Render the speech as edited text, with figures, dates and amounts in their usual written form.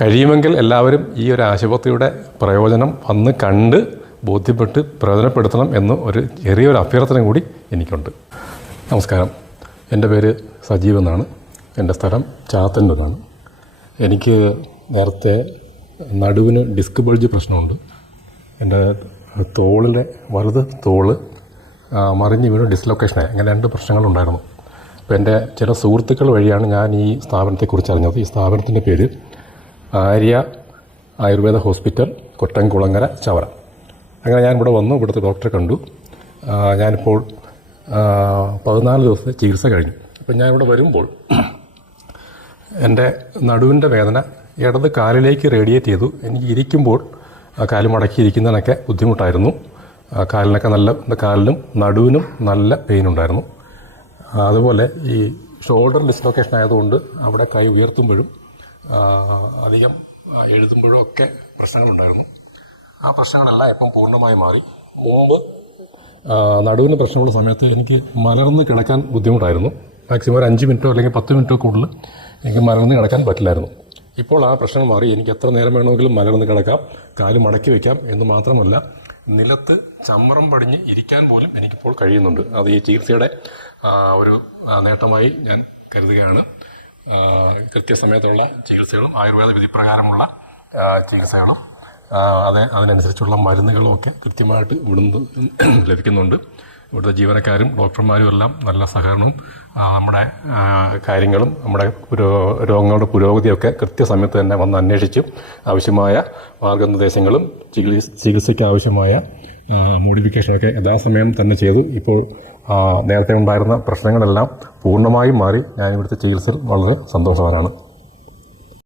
കഴിയുമെങ്കിൽ എല്ലാവരും ഈ ഒരു ആശുപത്രിയുടെ പ്രയോജനം വന്ന് കണ്ട് ബോധ്യപ്പെട്ട് പ്രയോജനപ്പെടുത്തണം എന്ന് ഒരു ചെറിയൊരു അഭ്യർത്ഥന കൂടി എനിക്കുണ്ട്. നമസ്കാരം, എൻ്റെ പേര് സജീവ് എന്നാണ്. എൻ്റെ സ്ഥലം ചാത്തന്നൂരാണ്. എനിക്ക് നേരത്തെ നടുവിന് ഡിസ്ക് ബൾജ് പ്രശ്നമുണ്ട്. എൻ്റെ തോളിലെ വലത് തോള് മറിഞ്ഞ് വീണ് ഡിസ്ലൊക്കേഷനായി. അങ്ങനെ 2 പ്രശ്നങ്ങളുണ്ടായിരുന്നു. അപ്പോൾ എൻ്റെ ചില സുഹൃത്തുക്കൾ വഴിയാണ് ഞാൻ ഈ സ്ഥാപനത്തെക്കുറിച്ച് അറിഞ്ഞത്. ഈ സ്ഥാപനത്തിൻ്റെ പേര് ആര്യ ആയുർവേദ ഹോസ്പിറ്റൽ, കൊറ്റംകുളങ്ങര, ചവറ. അങ്ങനെ ഞാൻ ഇവിടെ വന്നു, ഇവിടുത്തെ ഡോക്ടറെ കണ്ടു. ഞാനിപ്പോൾ 14 ദിവസത്തെ ചികിത്സ കഴിഞ്ഞു. അപ്പം ഞാനിവിടെ വരുമ്പോൾ എൻ്റെ നടുവിൻ്റെ വേദന ഇടത് കാലിലേക്ക് റേഡിയേറ്റ് ചെയ്തു. എനിക്ക് ഇരിക്കുമ്പോൾ കാല് മടക്കിയിരിക്കുന്നതിനൊക്കെ ബുദ്ധിമുട്ടായിരുന്നു. കാലിനും നടുവിനും നല്ല പെയിൻ ഉണ്ടായിരുന്നു. അതുപോലെ ഈ ഷോൾഡർ ഡിസ്ലൊക്കേഷൻ ആയതുകൊണ്ട് അവിടെ കൈ ഉയർത്തുമ്പോഴും അധികം എഴുതുമ്പോഴും ഒക്കെ പ്രശ്നങ്ങളുണ്ടായിരുന്നു. ആ പ്രശ്നങ്ങളെല്ലാം ഇപ്പം പൂർണ്ണമായി മാറി. മുമ്പ് നടുവിന് പ്രശ്നമുള്ള സമയത്ത് എനിക്ക് മലർന്ന് കിടക്കാൻ ബുദ്ധിമുട്ടായിരുന്നു. മാക്സിമം ഒരു 5 മിനിറ്റോ അല്ലെങ്കിൽ 10 മിനിറ്റോ കൂടുതൽ എനിക്ക് മലർന്ന് കിടക്കാൻ പറ്റില്ലായിരുന്നു. ഇപ്പോൾ ആ പ്രശ്നം മാറി. എനിക്ക് എത്ര നേരം വേണമെങ്കിലും മലർന്ന് കിടക്കാം, കാല് മടക്കി വയ്ക്കാം. എന്ന് മാത്രമല്ല, നിലത്ത് ചമ്മറം പടിഞ്ഞ് ഇരിക്കാൻ പോലും എനിക്കിപ്പോൾ കഴിയുന്നുണ്ട്. അത് ഈ ചികിത്സയുടെ ഒരു നേട്ടമായി ഞാൻ കരുതുകയാണ്. കൃത്യസമയത്തുള്ള ചികിത്സകളും ആയുർവേദ വിധിപ്രകാരമുള്ള ചികിത്സകളും അതിനനുസരിച്ചുള്ള മരുന്നുകളും ഒക്കെ കൃത്യമായിട്ട് ഇവിടുന്ന് ലഭിക്കുന്നുണ്ട്. ഇവിടുത്തെ ജീവനക്കാരും ഡോക്ടർമാരും എല്ലാം നല്ല സഹകരണവും നമ്മുടെ കാര്യങ്ങളും നമ്മുടെ രോഗങ്ങളുടെ പുരോഗതിയൊക്കെ കൃത്യസമയത്ത് തന്നെ വന്ന് അന്വേഷിച്ച് ആവശ്യമായ മാർഗനിർദ്ദേശങ്ങളും ചികിത്സയ്ക്ക് ആവശ്യമായ മോഡിഫിക്കേഷനൊക്കെ യഥാസമയം തന്നെ ചെയ്തു. ഇപ്പോൾ നേരത്തെ ഉണ്ടായിരുന്ന പ്രശ്നങ്ങളെല്ലാം പൂർണ്ണമായും മാറി. ഞാൻ ഇവിടുത്തെ ചികിത്സയിൽ വളരെ സന്തോഷവാനാണ്.